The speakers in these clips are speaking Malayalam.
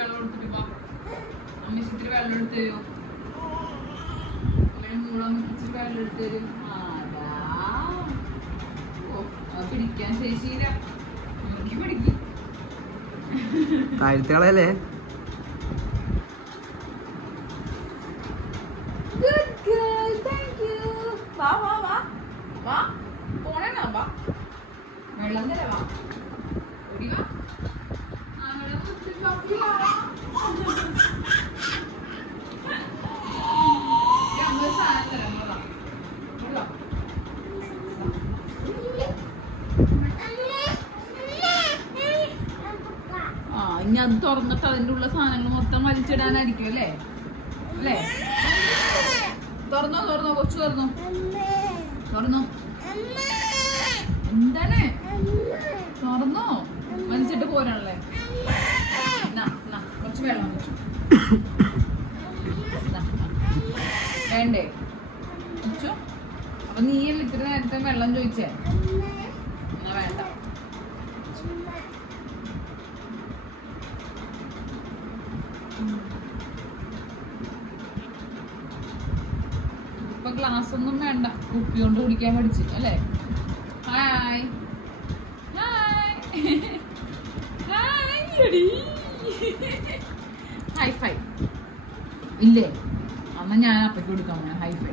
വെള്ളം എടുത്തിട്ട് അമ്മച്ചിട്ട് വെള്ളം എടുത്ത് തരുമോ? മൂളമ്മച്ചിട്ട് വെള്ളം എടുത്ത് തരും. പിടിക്കാൻ ശേഷിയില്ല. പിടിക്കും താഴ്ത്തികളല്ലേ? വെള്ളം തരാ ഇനി അത് തുറന്നിട്ട് അതിൻ്റെ ഉള്ള സാധനങ്ങൾ മൊത്തം വലിച്ചിടാനായിരിക്കും അല്ലേ? അല്ലേ? തുറന്നോ തുറന്നോ കൊച്ചു തുറന്നോ തുറന്നോ എന്താണ് തുറന്നോ വലിച്ചിട്ട് പോരാണല്ലേ? കുറച്ച് വെള്ളം വെച്ചു വേണ്ടേ വെച്ചു. അപ്പൊ നീയല്ലേ ഇത്ര നേരത്തെ വെള്ളം ചോദിച്ചേ? എന്നാ വേണ്ട. ഇപ്പൊ ഗ്ലാസ് ഒന്നും വേണ്ട, കുപ്പി കൊണ്ട് കുടിക്കാൻ പഠിച്ചു അല്ലേ? ഹായ് ഹായ് ഹായ് ഹൈഫൈ ഇല്ലേ? അന്ന് ഞാൻ അപ്പയ്ക്ക് കൊടുക്കാൻ പോണേ ഹൈഫൈ.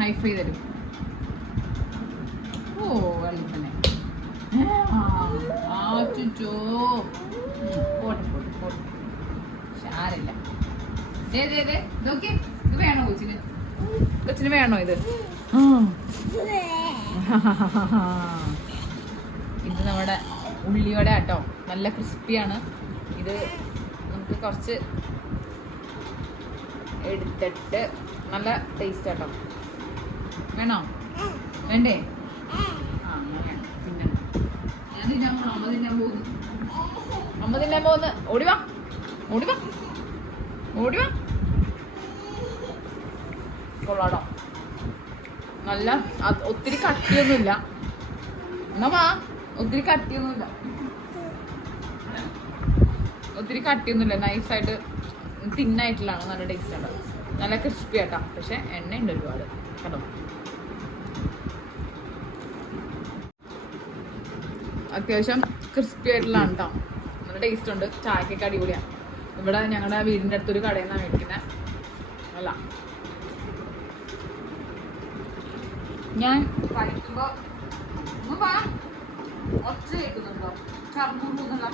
ഹൈഫൈ തരും. ഓ വെള്ളം തന്നെ ചുച്ചോ പോട്ടെ പോട്ടെ പോട്ടെ സാരില്ല. ഇതൊക്കെ ഇത് വേണോ കൊച്ചിന്? കൊച്ചിന് വേണോ ഇത്? ഇത് നമ്മുടെ ഉള്ളിയോടെ ആട്ടോ, നല്ല ക്രിസ്പിയാണ്. ഇത് നമുക്ക് കുറച്ച് എടുത്തിട്ട് നല്ല ടേസ്റ്റ് ആട്ടോ. വേണോ? വേണ്ടേ? പിന്നെ ഞാൻ തിന്നാൻ പോണു. അമ്മ തിന്നാൻ പോകുന്നു. ഓടിവാ ഓടിവാ ഓടിവാ. കൊള്ളാടോ, നല്ല ഒത്തിരി കട്ടിയൊന്നുമില്ല. എന്നാ വാ, ഒത്തിരി കട്ടിയൊന്നുമില്ല, ഒത്തിരി കട്ടിയൊന്നുമില്ല. നൈസായിട്ട് തിന്നായിട്ടുള്ളതാണ്. നല്ല ടേസ്റ്റ് ആണ്, നല്ല ക്രിസ്പി ആട്ടാ. പക്ഷെ എണ്ണയുണ്ട് ഒരുപാട് കേട്ടോ. അത്യാവശ്യം ക്രിസ്പി ആയിട്ടുള്ളതാണ് കേട്ടോ. നല്ല ടേസ്റ്റ് ഉണ്ട്. ചായക്കൊക്കെ അടിപൊളിയാണ്. ഇവിടെ ഞങ്ങളുടെ വീടിൻ്റെ അടുത്തൊരു കടയിൽ നിന്നാണ് മേടിക്കുന്നത്. അല്ല ഞാൻ കഴിക്കുമ്പോൾ ഒച്ച കേൾക്കുന്നുണ്ടോ? ചർമ്മൂന്നുള്ള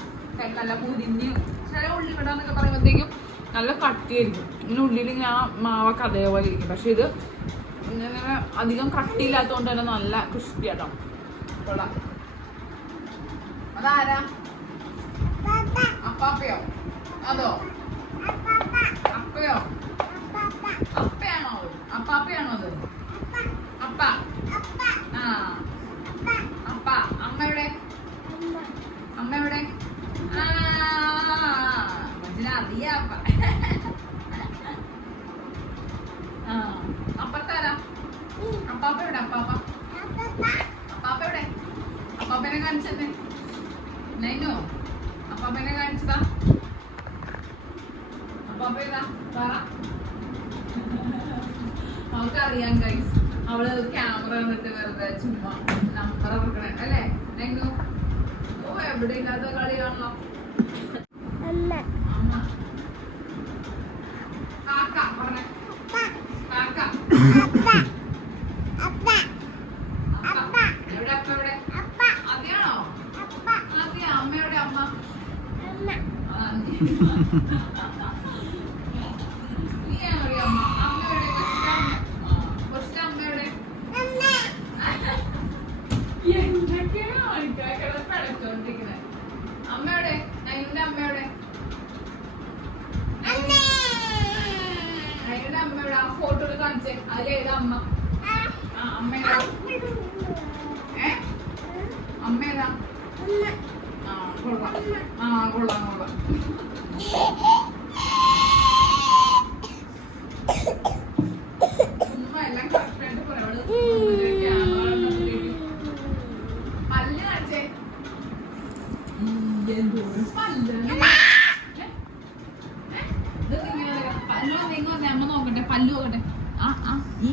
നല്ല മുരിഞ്ഞും ചില ഉള്ളിവിടാന്നൊക്കെ പറയുമ്പോഴത്തേക്കും നല്ല കട്ടിയായിരിക്കും. ഇങ്ങനെ ഉള്ളിൽ ഇങ്ങനെ ആ മാവൊക്കെ അതേപോലെ ഇരിക്കും. പക്ഷെ ഇത് ഇങ്ങനെ അധികം കട്ടിയില്ലാത്തതുകൊണ്ട് തന്നെ നല്ല ക്രിസ്പി ആട്ടോ. കൊള്ളാം. അതാരാ? അപ്പാപ്പയോ? അതോ അപ്പയോ? അപ്പയാണോ? അപ്പാപ്പയാണോ അത്? അപ്പ. ആ അപ്പ. അമ്മയുടെ അമ്മയുടെ അറിയാ. അപ്പത്താരാ? അപ്പാപ്പയുടെ അപ്പാപ്പ. അപ്പാപ്പയുടെ അപ്പാപ്പനെ കാണിച്ചെന്നെ. നൈനോ അപ്പാപ്പനെ കാണിച്ചതാ. അപ്പാപ്പ ഏതാ പറ. അവൾക്കറിയാം ഗൈസ്. അവള് ക്യാമറ കണ്ടിട്ട് വെറുതെ ചുമ്മാ നമ്പർ കൊടുക്കണേ അല്ലേ? നൈനോ ഓ എവിടെ ഇല്ലാത്ത കളിയാണല്ലോ. അമ്മ കാക്ക പറഞ്ഞേ. കാക്ക എവിടെ? അപ്പ എവിടെ? അതെയാണോ? അതെയാ. അമ്മയുടെ അമ്മ. അമ്മയുടെ നൈന്റെ അമ്മയുടെ നൈന്റെ അമ്മയുടെ ആ ഫോട്ടോയിൽ കാണിച്ചേ. അതിലേതാ അമ്മ? ആ അമ്മേതാ? അമ്മേതാ? ആ കൊള്ളാം. ആ കൊള്ളാം കൊള്ളാം. ഉമ്മ എല്ലാം കറക്റ്റായിട്ട് പറയാം. പല്ല് കാണിച്ചേ. പല്ല് പല്ലു നോക്കട്ടെ. ആ ആ ഈ